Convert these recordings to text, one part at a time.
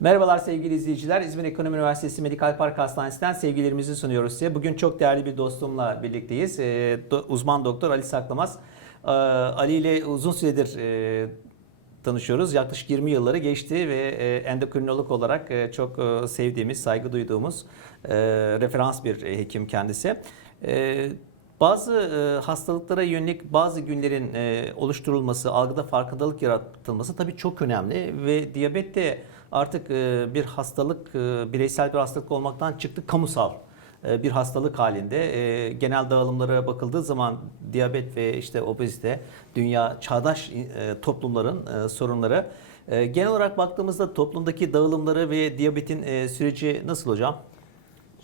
Merhabalar sevgili izleyiciler. İzmir Ekonomi Üniversitesi Medikal Park Hastanesi'nden sevgilerimizi sunuyoruz size. Bugün çok değerli bir dostumla birlikteyiz. Ee, do- uzman doktor Ali Saklamaz. Ee, Ali ile uzun süredir e, tanışıyoruz. Yaklaşık 20 yılları geçti ve e, endokrinolog olarak e, çok e, sevdiğimiz, saygı duyduğumuz referans bir hekim kendisi. Bazı hastalıklara yönelik bazı günlerin oluşturulması, algıda farkındalık yaratılması tabii çok önemli ve diyabet de artık e, bir hastalık, e, bireysel bir hastalık olmaktan çıktı, kamusal e, bir hastalık halinde. Genel dağılımlara bakıldığı zaman diyabet ve işte obezite dünya çağdaş toplumların sorunları. Genel olarak baktığımızda toplumdaki dağılımları ve diyabetin süreci nasıl hocam?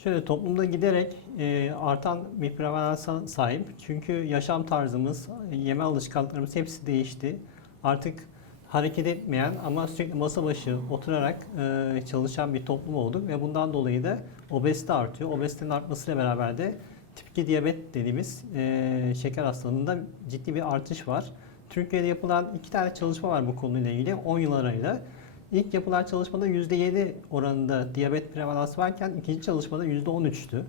Şöyle toplumda giderek e, artan bir prevalansa sahip. Çünkü yaşam tarzımız, yeme alışkanlıklarımız hepsi değişti. Artık hareket etmeyen ama sürekli masa başı oturarak e, çalışan bir toplum olduk ve bundan dolayı da obezite artıyor. Obezitenin artmasıyla beraber de tip 2 diyabet dediğimiz e, şeker hastalığında ciddi bir artış var. Türkiye'de yapılan iki tane çalışma var bu konuyla ilgili 10 yıl arayla. İlk yapılan çalışmada %7 oranında diyabet prevalansı varken ikinci çalışmada %13'tü.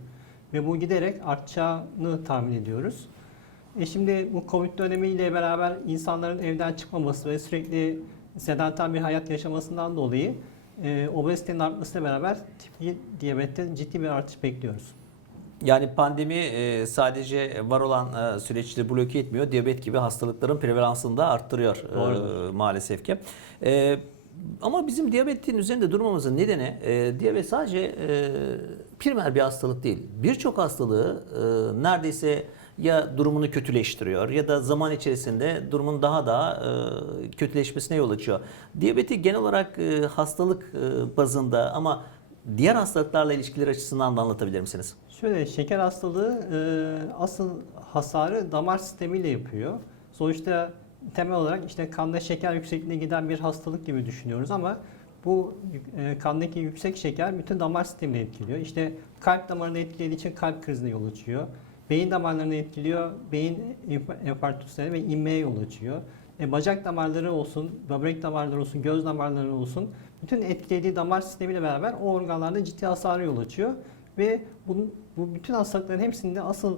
Ve bu giderek artacağını tahmin ediyoruz. E şimdi bu Covid dönemiyle beraber insanların evden çıkmaması ve sürekli sedanter bir hayat yaşamasından dolayı e, obezitenin artmasıyla beraber tip 2 diyabette ciddi bir artış bekliyoruz. Yani pandemi e, sadece var olan e, süreçleri bloke etmiyor. Diyabet gibi hastalıkların prevalansını da arttırıyor e, Doğrudur. maalesef ki. E, ama bizim diyabetin üzerinde durmamızın nedeni e, diyabet sadece e, primer bir hastalık değil. Birçok hastalığı e, neredeyse ya durumunu kötüleştiriyor ya da zaman içerisinde durumun daha da e, kötüleşmesine yol açıyor. Diyabeti genel olarak e, hastalık e, bazında ama diğer hastalıklarla ilişkileri açısından da anlatabilir misiniz? Şöyle şeker hastalığı e, asıl hasarı damar sistemiyle yapıyor. Sonuçta temel olarak işte kanda şeker yüksekliğine giden bir hastalık gibi düşünüyoruz ama bu e, kandaki yüksek şeker bütün damar sistemini etkiliyor. İşte kalp damarını etkilediği için kalp krizine yol açıyor. Beyin damarlarını etkiliyor, beyin enfarktüsüne ve inmeye yol açıyor. E, bacak damarları olsun, böbrek damarları olsun, göz damarları olsun bütün etkilediği damar sistemiyle beraber o organlarda ciddi hasara yol açıyor. Ve bunun, bu bütün hastalıkların hepsinde asıl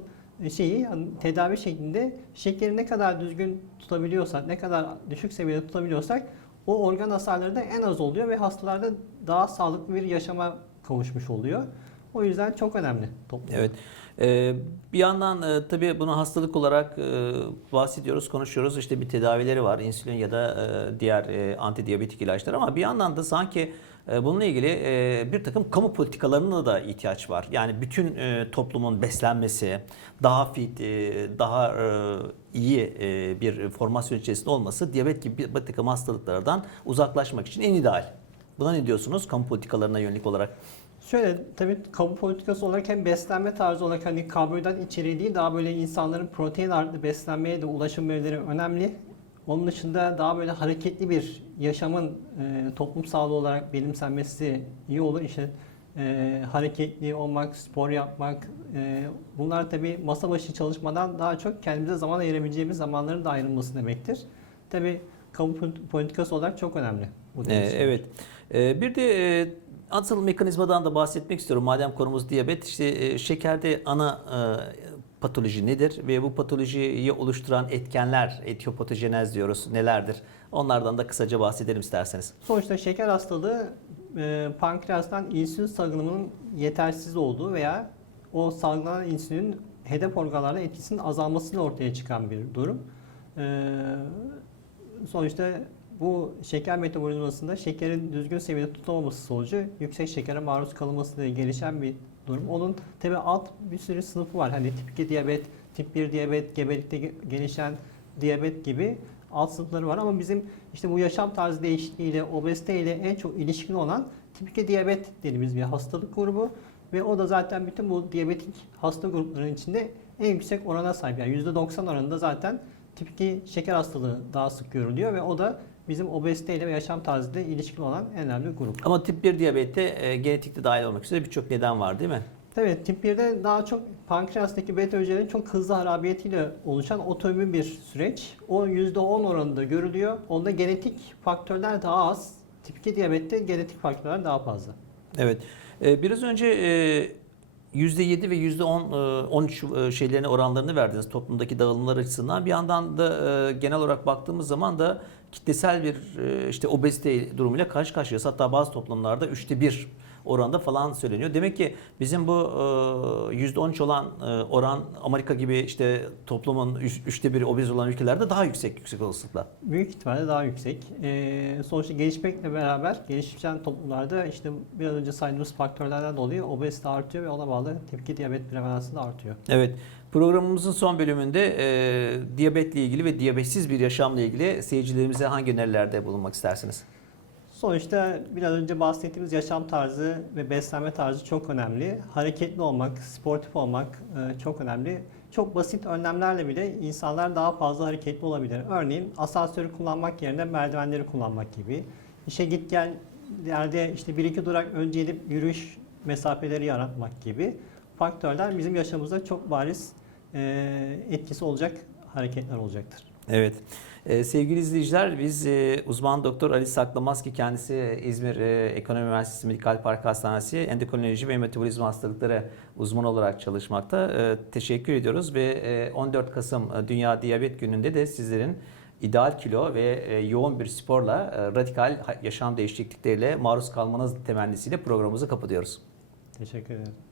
şeyi yani tedavi şeklinde şekeri ne kadar düzgün tutabiliyorsak, ne kadar düşük seviyede tutabiliyorsak o organ hasarları da en az oluyor ve hastalarda daha sağlıklı bir yaşama kavuşmuş oluyor. O yüzden çok önemli toplum. Evet. Ee, bir yandan e, tabii bunu hastalık olarak e, bahsediyoruz, konuşuyoruz. İşte bir tedavileri var, insülin ya da e, diğer e, antidiyabetik ilaçlar ama bir yandan da sanki e, bununla ilgili e, bir takım kamu politikalarına da ihtiyaç var. Yani bütün toplumun beslenmesi, daha fit, daha iyi bir formasyon içerisinde olması diyabet gibi bir takım hastalıklardan uzaklaşmak için en ideal. Buna ne diyorsunuz kamu politikalarına yönelik olarak? Şöyle tabii kamu politikası olarak hem beslenme tarzı olarak hani karbonhidrat içeriği değil daha böyle insanların protein ağırlıklı beslenmeye de ulaşım verileri önemli. Onun dışında daha böyle hareketli bir yaşamın e, toplum sağlığı olarak benimsenmesi iyi olur. İşte e, hareketli olmak, spor yapmak e, bunlar tabii masa başı çalışmadan daha çok kendimize zaman ayırabileceğimiz zamanların da ayrılması demektir. Tabii kamu politikası olarak çok önemli. Bu Ee, evet. Ee, bir de e, asıl mekanizmadan da bahsetmek istiyorum. Madem konumuz diyabet, işte e, şekerde ana e, patoloji nedir ve bu patolojiyi oluşturan etkenler, etiyopatojenez diyoruz, nelerdir? Onlardan da kısaca bahsedelim isterseniz. Sonuçta şeker hastalığı e, pankreastan insülin salgınımının yetersiz olduğu veya o salgılanan insülinin hedef organlarda etkisinin azalmasıyla ortaya çıkan bir durum. Sonuçta bu şeker metabolizmasında şekerin düzgün seviyede tutulmaması sonucu yüksek şekere maruz kalınmasıyla gelişen bir durum. Onun tabi alt bir sürü sınıfı var. Hani tip 2 diyabet, tip 1 diyabet, gebelikte ge- gelişen diyabet gibi alt sınıfları var ama bizim işte bu yaşam tarzı değişikliğiyle, obezite ile en çok ilişkin olan tip 2 diyabet dediğimiz bir hastalık grubu ve o da zaten bütün bu diyabetik hasta gruplarının içinde en yüksek orana sahip. Yani %90 oranında zaten tip 2 şeker hastalığı daha sık görülüyor ve o da bizim obezite ile ve yaşam tarzıyla ilişkili olan en önemli grup. Ama tip 1 diyabette e, genetikte dahil olmak üzere birçok neden var değil mi? Evet, tip 1'de daha çok pankreastaki beta hücrelerin çok hızlı harabiyetiyle oluşan otoimmün bir süreç. O %10 oranında görülüyor. Onda genetik faktörler daha az. Tip 2 diyabette genetik faktörler daha fazla. Evet. Ee, biraz önce e, %7 ve %10, e, 13 e, şeylerini oranlarını verdiniz toplumdaki dağılımlar açısından. Bir yandan da e, genel olarak baktığımız zaman da kitlesel bir e, işte obezite durumuyla karşı karşıyayız. Hatta bazı toplumlarda üçte bir oranda falan söyleniyor. Demek ki bizim bu e, %13 olan oran Amerika gibi işte toplumun üç- üçte biri obez olan ülkelerde daha yüksek yüksek olasılıkla. Büyük ihtimalle daha yüksek. Sonuçta gelişmekle beraber gelişen toplumlarda işte biraz önce saydığımız faktörlerden dolayı obezite artıyor ve ona bağlı 2 diyabet prevalansı da artıyor. Evet. Programımızın son bölümünde e, diyabetle ilgili ve diyabetsiz bir yaşamla ilgili seyircilerimize hangi önerilerde bulunmak istersiniz? Sonuçta biraz önce bahsettiğimiz yaşam tarzı ve beslenme tarzı çok önemli. Hareketli olmak, sportif olmak e, çok önemli. Çok basit önlemlerle bile insanlar daha fazla hareketli olabilir. Örneğin asansörü kullanmak yerine merdivenleri kullanmak gibi. İşe git gel yerde işte bir iki durak önce gidip yürüyüş mesafeleri yaratmak gibi faktörler bizim yaşamımızda çok bariz e, etkisi olacak hareketler olacaktır. Evet. Ee, sevgili izleyiciler biz e, uzman doktor Ali Saklamaz ki kendisi İzmir e, Ekonomi Üniversitesi Medikal Park Hastanesi endokrinoloji ve metabolizma hastalıkları uzmanı olarak çalışmakta. Ee, teşekkür ediyoruz ve e, 14 Kasım e, Dünya Diyabet Günü'nde de sizlerin ideal kilo ve e, yoğun bir sporla e, radikal yaşam değişiklikleriyle maruz kalmanız temennisiyle programımızı kapatıyoruz. Teşekkür ederim.